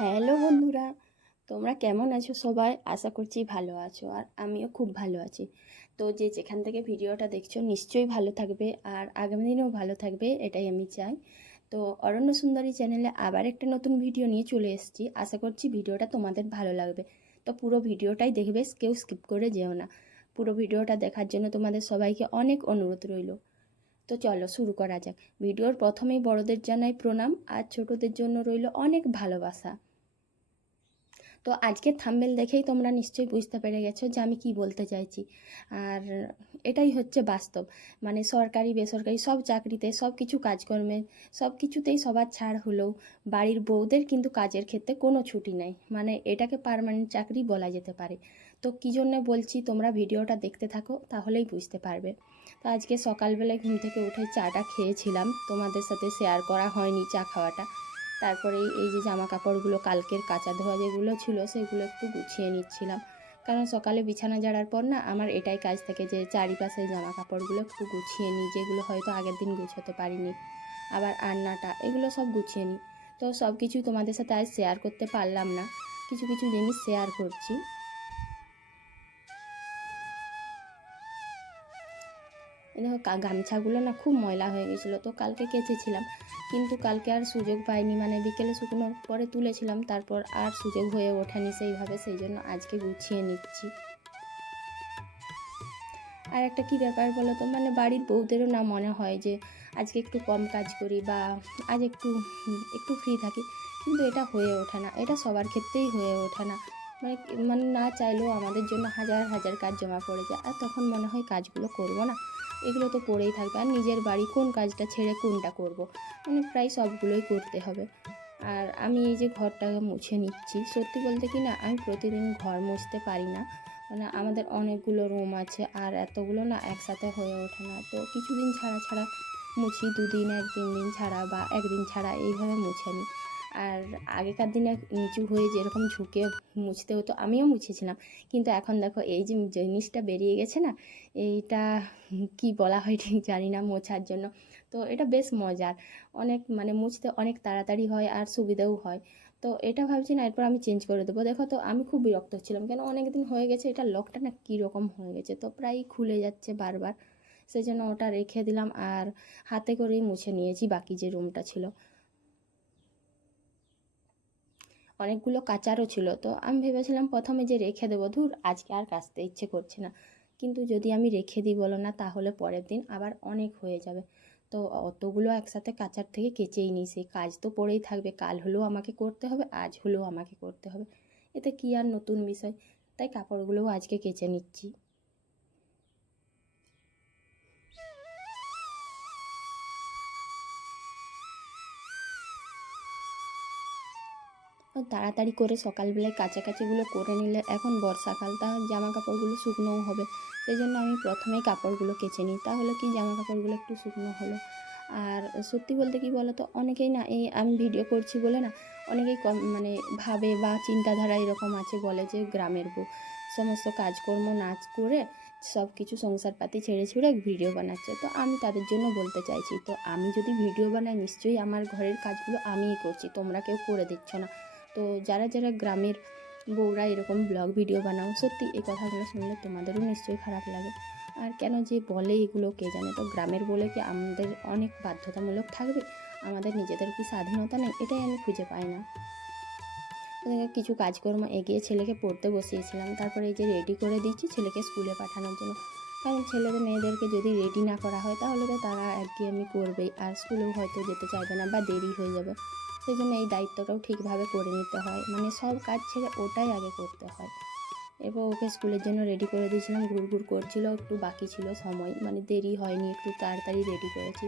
Hello বন্ধুরা, তোমরা কেমন আছো সবাই? আশা করছি ভালো আছো আর আমিও খুব ভালো আছি। তো যে যেখান থেকে ভিডিওটা দেখছ নিশ্চয়ই ভালো থাকবে আর আগামী দিনেও ভালো থাকবে, এটাই আমি চাই। তো অরণ্য সুন্দরী চ্যানেলে আবার একটা নতুন ভিডিও নিয়ে চলে এসেছি। আশা করছি ভিডিওটা তোমাদের ভালো লাগবে। তো পুরো ভিডিওটাই দেখবে, কেউ স্কিপ করে যেও না। পুরো ভিডিওটা দেখার জন্য তোমাদের সবাইকে অনেক অনুরোধ রইল। তো চলো শুরু করা যাক। ভিডিওর প্রথমেই বড়দের জানাই প্রণাম আর ছোটদের জন্য রইল অনেক ভালোবাসা। তো আজকে থাম্বেল দেখেই তোমরা নিশ্চয়ই বুঝতে পেরে গেছো যে আমি কি বলতে চাইছি। আর এটাই হচ্ছে বাস্তব। মানে সরকারি, বেসরকারি সব চাকরিতে সব কিছু কাজকর্মে সব কিছুতেই সবার ছাড় হলেও বাড়ির বউদের কিন্তু কাজের ক্ষেত্রে কোনো ছুটি নেই। মানে এটাকে পার্মানেন্ট চাকরি বলা যেতে পারে। তো কী জন্য বলছি, তোমরা ভিডিওটা দেখতে থাকো, তাহলেই বুঝতে পারবে। তো আজকে সকালবেলায় ঘুম থেকে উঠে চাটা খেয়েছিলাম। তোমাদের সাথে শেয়ার করা হয়নি চা খাওয়াটা। তারপরে এই যে জামা কাপড়গুলো কালকের কাঁচা ধোয়া যেগুলো ছিল, সেগুলো একটু গুছিয়ে নিচ্ছিলাম। কারণ সকালে বিছানা ঝাড়ার পর না আমার এটাই কাজ থাকে যে চারিপাশে জামা কাপড়গুলো একটু গুছিয়ে নিই, যেগুলো হয়তো আগের দিন গুছোতে পারিনি। আবার আন্নাটা এগুলো সব গুছিয়ে নিই। তো সব কিছুই তোমাদের সাথে আজ শেয়ার করতে পারলাম না। কিছু কিছু জিনিস শেয়ার করছি। দেখো গামছাগুলো না খুব ময়লা হয়ে গেছিল, তো কালকে কেচেছিলাম। কিন্তু কালকে আর সুযোগ পাইনি মানে বিকেলে শুকনোর পরে তুলেছিলাম, তারপর আর সুযোগ হয়ে ওঠেনি সেইভাবে, সেই জন্য আজকে গুছিয়ে নিচ্ছি। আর একটা কী ব্যাপার বলো তো মানে বাড়ির বউদেরও না মনে হয় যে আজকে একটু কম কাজ করি বা আজ একটু একটু ফ্রি থাকি, কিন্তু এটা হয়ে ওঠে না, এটা সবার ক্ষেত্রেই হয়ে ওঠে না। মানে মানে না চাইলেও আমাদের জন্য হাজার হাজার কাজ জমা পড়ে যায়, আর তখন মনে হয় কাজগুলো করব না। এগুলো তো পড়েই থাকবে। আর নিজের বাড়ি কোন কাজটা ছেড়ে কোনটা করব। মানে প্রায় সবগুলোই করতে হবে। আর আমি এই যে ঘরটাকে মুছে নিচ্ছি, সত্যি বলতে কি না, আমি প্রতিদিন ঘর মুছতে পারি না। মানে আমাদের অনেকগুলো রুম আছে, আর এতগুলো না একসাথে হয়ে ওঠে না। তো কিছুদিন ছাড়া ছাড়া মুছি, দুদিন এক তিন দিন ছাড়া বা একদিন ছাড়া এইভাবে মুছে নিই। আর আগেকার দিনে নিচু হয়ে যেরকম ঝুঁকে মুছতে হতো, আমিও মুছেছিলাম। কিন্তু এখন দেখো এই যে জিনিসটা বেরিয়ে গেছে না, এইটা কি বলা হয় ঠিক জানি না মোছার জন্য। তো এটা বেশ মজার। অনেক মানে মুছতে অনেক তাড়াতাড়ি হয় আর সুবিধাও হয়। তো এটা ভাবছি না, এরপর আমি চেঞ্জ করে দেবো। দেখো তো, আমি খুব বিরক্ত হচ্ছিলাম, কেন অনেক দিন হয়ে গেছে, এটা লকটা না কীরকম হয়ে গেছে, তো প্রায় খুলে যাচ্ছে বারবার। সেই জন্য ওটা রেখে দিলাম আর হাতে করেই মুছে নিয়েছি বাকি যে রুমটা ছিল। অনেকগুলো কাচারও ছিল। তো আমি ভেবেছিলাম প্রথমে যে রেখে দেবো, ধুর, আজকে আর কাচতে ইচ্ছে করছে না। কিন্তু যদি আমি রেখে দিই বলো না, তাহলে পরের দিন আবার অনেক হয়ে যাবে। তো অতগুলো একসাথে কাচার থেকে কেচেই নিই সেই কাজ তো পড়েই থাকবে। কাল হলেও আমাকে করতে হবে, আজ হলেও আমাকে করতে হবে। এতে কি আর নতুন বিষয়? তাই কাপড়গুলোও আজকে কেচে নিচ্ছি। তাড়াতাড়ি করে সকালবেলায় কাছাকাছিগুলো করে নিলে এখন বর্ষাকাল, তা জামা কাপড়গুলো শুকনোও হবে। সেই জন্য আমি প্রথমেই কাপড়গুলো কেচে নিই। তাহলে কি জামা কাপড়গুলো একটু শুকনো হলো? আর সত্যি বলতে কি বলো তো অনেকেই না, এই আমি ভিডিও করছি বলে না, অনেকেই কম মানে ভাবে বা চিন্তাধারা এরকম আছে বলে যে গ্রামের বউ সমস্ত কাজকর্ম নাচ করে সব কিছু সংসারপাতি ছেড়ে ছুড়ে ভিডিও বানাচ্ছে। তো আমি তাদের জন্য বলতে চাইছি, তো আমি যদি ভিডিও বানাই নিশ্চয়ই আমার ঘরের কাজগুলো আমিই করছি, তোমরা কেউ করে দিচ্ছ না। তো যারা যারা গ্রামের বউরা এরকম ব্লগ ভিডিও বানাও, সত্যি এই কথাগুলো শুনলে তোমাদেরও নিশ্চয়ই খারাপ লাগে। আর কেন যে বলে এগুলো কে জানে? তো গ্রামের বলে কি আমাদের অনেক বাধ্যতামূলক থাকবে? আমাদের নিজেদের কি স্বাধীনতা নেই? এটাই আমি খুঁজে পাই না। কিছু কাজকর্ম এগিয়ে ছেলেকে পড়তে বসিয়েছিলাম। তারপরে এই যে রেডি করে দিচ্ছি ছেলেকে স্কুলে পাঠানোর জন্য। কারণ ছেলেদের মেয়েদেরকে যদি রেডি না করা হয়, তাহলে তো তারা একঘেয়েমি করবেই। আর স্কুলেও হয়তো যেতে চাইবে না বা দেরি হয়ে যাবে। সেই জন্য এই দায়িত্বটাও ঠিকভাবে করে নিতে হয়। মানে সব কাজ ছেড়ে ওটাই আগে করতে হয়। এরপর ওকে স্কুলের জন্য রেডি করে দিয়েছিলাম, ঘুর ঘুর করছিল, একটু বাকি ছিল সময়। মানে দেরি হয়নি, একটু তাড়াতাড়ি রেডি করেছি।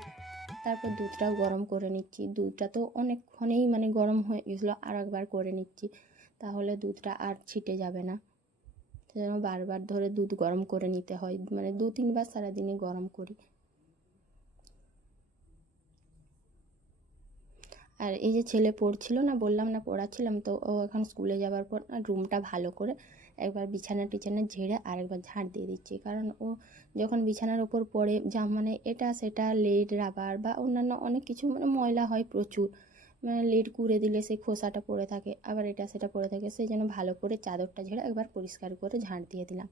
তারপর দুধটাও গরম করে নিচ্ছি। দুধটা তো অনেকক্ষণেই মানে গরম হয়ে গেছিল, আর একবার করে নিচ্ছি। তাহলে দুধটা আর ছিটে যাবে না। সেজন্য বারবার ধরে দুধ গরম করে নিতে হয়। মানে দু তিনবার সারাদিনে গরম করি। আর এই যে ছেলে পড়ছিল না, বললাম না পড়াচ্ছিলাম, তো ও এখন স্কুলে যাওয়ার পর না রুমটা ভালো করে একবার বিছানা টিছানা ঝেড়ে আরেকবার ঝাড় দিয়ে দিচ্ছি। কারণ ও যখন বিছানার ওপর পড়ে, যা মানে এটা সেটা লেড রাবার বা অন্যান্য অনেক কিছু মানে ময়লা হয় প্রচুর। মানে লেট কুড়ে দিলে সেই খোসাটা পড়ে থাকে, আবার এটা সেটা পড়ে থাকে সেই জন্য ভালো করে চাদরটা ঝেড়ে একবার পরিষ্কার করে ঝাঁট দিয়ে দিলাম।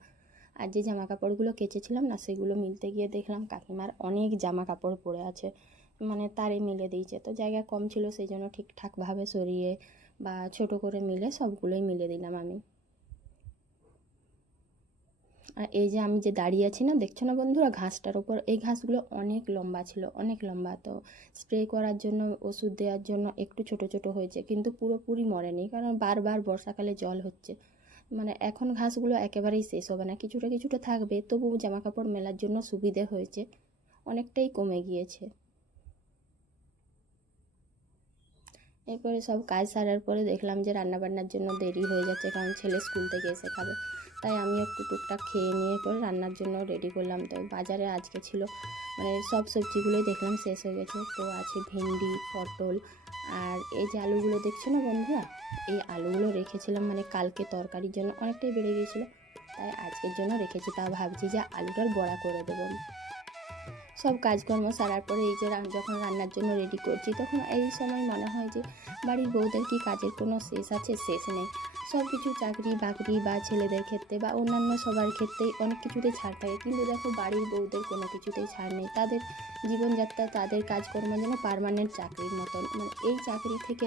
আর যে জামা কাপড়গুলো কেচেছিলাম না, সেগুলো মিলতে গিয়ে দেখলাম কাকিমার অনেক জামা কাপড় পড়ে আছে। মানে তারে মিলে দিয়েছে। তো জায়গা কম ছিল সেই জন্য ঠিকঠাকভাবে সরিয়ে বা ছোট করে মিলে সবগুলোই মিলে দিলাম আমি। আর এই যে আমি যে দাঁড়িয়ে আছি না, দেখছ না বন্ধুরা, ঘাসটার ওপর, এই ঘাসগুলো অনেক লম্বা ছিল, অনেক লম্বা। তো স্প্রে করার জন্য, ওষুধ দেওয়ার জন্য একটু ছোট ছোট হয়েছে, কিন্তু পুরোপুরি মরেনি, কারণ বারবার বর্ষাকালে জল হচ্ছে। মানে এখন ঘাসগুলো একেবারেই শেষ হবে না, কিছুটা কিছুটা থাকবে তবু জামা কাপড় মেলার জন্য সুবিধে হয়েছে, অনেকটাই কমে গিয়েছে। এরপরে সব কাজ সারার পরে দেখলাম যে রান্নাবান্নার জন্য দেরি হয়ে যাচ্ছে, কারণ ছেলে স্কুল থেকে এসে খাবে। তাই আমি একটু টুকটাক খেয়ে নিয়ে পরে রান্নার জন্য রেডি করলাম। তো বাজারে আজকে ছিল মানে সব সবজিগুলোই দেখলাম শেষ হয়ে গেছে। তো আছে ভেন্ডি, পটল আর এই যে আলুগুলো দেখছ না বন্ধুরা? এই আলুগুলো রেখেছিলাম মানে কালকে তরকারির জন্য অনেকটাই বেড়ে গিয়েছিল। তাই আজকের জন্য রেখেছি। তা ভাবছি যে আলুটার বড়া করে দেবো। সব কাজকর্ম সারার পরে এই যে যখন রান্নার জন্য রেডি করছি, তখন এই সময় মনে হয় যে বাড়ির বউদের কি কাজের কোনো শেষ আছে? শেষ নেই। সব কিছু চাকরি, বাকরি বা ছেলেদের ক্ষেত্রে বা অন্যান্য সবার ক্ষেত্রেই অনেক কিছুতেই ছাড় থাকে। কিন্তু দেখো, বাড়ির বউদের কোনো কিছুতেই ছাড় নেই। তাদের জীবনযাত্রা, তাদের কাজকর্ম যেন পার্মানেন্ট চাকরির মতন। মানে এই চাকরি থেকে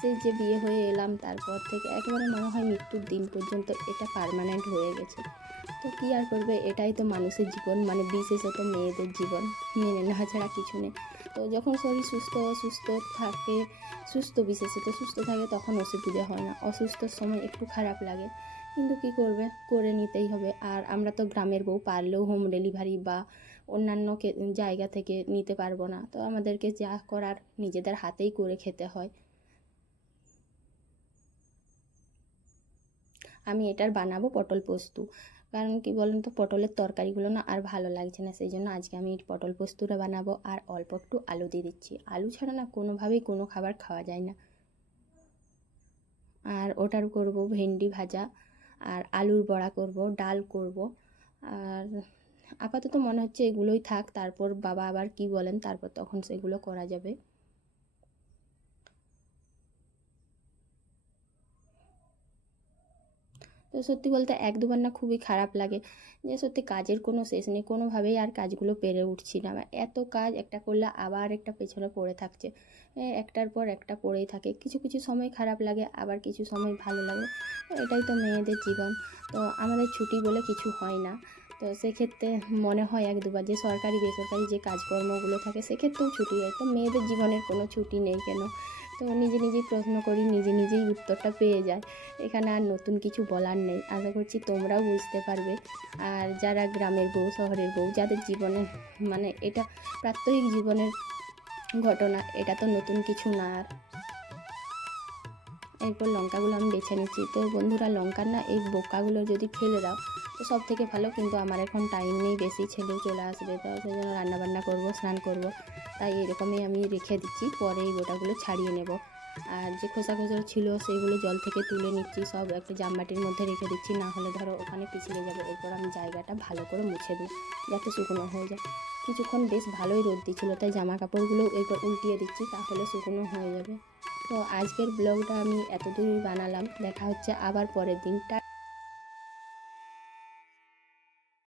সে যে বিয়ে হয়ে এলাম, তারপর থেকে একেবারে মনে হয় মৃত্যুর দিন পর্যন্ত এটা পার্মানেন্ট হয়ে গেছে। তো কী আর করবে? এটাই তো মানুষের জীবন মানে বিশেষত মেয়েদের জীবন। মেনে নেওয়া ছাড়া কিছু নেই। তো যখন শরীর সুস্থ, অসুস্থ থাকে, সুস্থ বিশেষত সুস্থ থাকে, তখন অসুবিধে হয় না। অসুস্থর সময় একটু খারাপ লাগে। কিন্তু কি করবে? করে নিতেই হবে। আর আমরা তো গ্রামের বউ, পারলেও হোম ডেলিভারি বা অন্যান্য জায়গা থেকে নিতে পারব না। তো আমাদেরকে যা করার নিজেদের হাতেই করে খেতে হয়। আমি এটার বানাবো পটল পোস্তু। কারণ কি বলুন তো, পটলের তরকারিগুলো না আর ভালো লাগছে না, সেই জন্য আজকে আমি পটল পোস্তুটা বানাবো আর অল্প একটু আলু দিয়ে দিচ্ছি। আলু ছাড়া না কোনোভাবেই কোনো খাবার খাওয়া যায় না। আর ওটার করব ভেন্ডি ভাজা, আর আলুর বড়া করব, ডাল করব। আর আপাতত মনে হচ্ছে এগুলোই থাক, তারপর বাবা আবার কি বলেন, তারপর তখন সেগুলো করা যাবে। তো সত্যি বলতে এক দুবার না খুবই খারাপ লাগে যে সত্যি কাজের কোনো শেষ নেই, কোনোভাবেই আর কাজগুলো পেরে উঠছি না। বা এত কাজ একটা করলে আবার একটা পেছনে পড়ে থাকছে। একটার পর একটা পড়েই থাকে। কিছু কিছু সময় খারাপ লাগে, আবার কিছু সময় ভালো লাগে। এটাই তো মেয়েদের জীবন। তো আমাদের ছুটি বলে কিছু হয় না। তো সেক্ষেত্রে মনে হয় এক দুবার যে সরকারি, বেসরকারি যে কাজকর্মগুলো থাকে, সেক্ষেত্রেও ছুটি হয়। তো মেয়েদের জীবনের কোনো ছুটি নেই কেন? তো নিজে নিজেই প্রশ্ন করি, নিজে নিজেই উত্তরটা পেয়ে যায় এখানে আর নতুন কিছু বলার নেই। আশা করছি তোমরাও বুঝতে পারবে। আর যারা গ্রামের বউ, শহরের বউ, যাদের জীবনে মানে এটা প্রাত্যহিক জীবনের ঘটনা, এটা তো নতুন কিছু না আর। এরপর লঙ্কাগুলো আমি বেছে নিচ্ছি। তো বন্ধুরা, লঙ্কার না এই বোকাগুলো যদি ফেলে দাও সব থেকে ভালো কিন্তু আমার এখন টাইম নেই, বেশি ছেলে চলে আসবে, তো সেই জন্য রান্নাবান্না করব, স্নান করব। তাই এরকমই আমি রেখে দিচ্ছি, পরে এই গোটাগুলো ছাড়িয়ে নেব। আর যে খোসা খোসা ছিল সেইগুলো জল থেকে তুলে নিচ্ছি, সব একটা জামবাটির মধ্যে রেখে দিচ্ছি, না হলে ধরো ওখানে পিছলে যাবে, এরপর আমি জায়গাটা ভালো করে মুছে দিই, যাতে শুকনো হয়ে যায়। কিছুক্ষণ বেশ ভালোই রোদ দিচ্ছিল, তাই জামা কাপড়গুলো এরপর উল্টিয়ে দিচ্ছি, তাহলে শুকনো হয়ে যাবে। তো আজকের ব্লগটা আমি এতদূরই বানালাম, দেখা হচ্ছে আবার পরের দিন, টা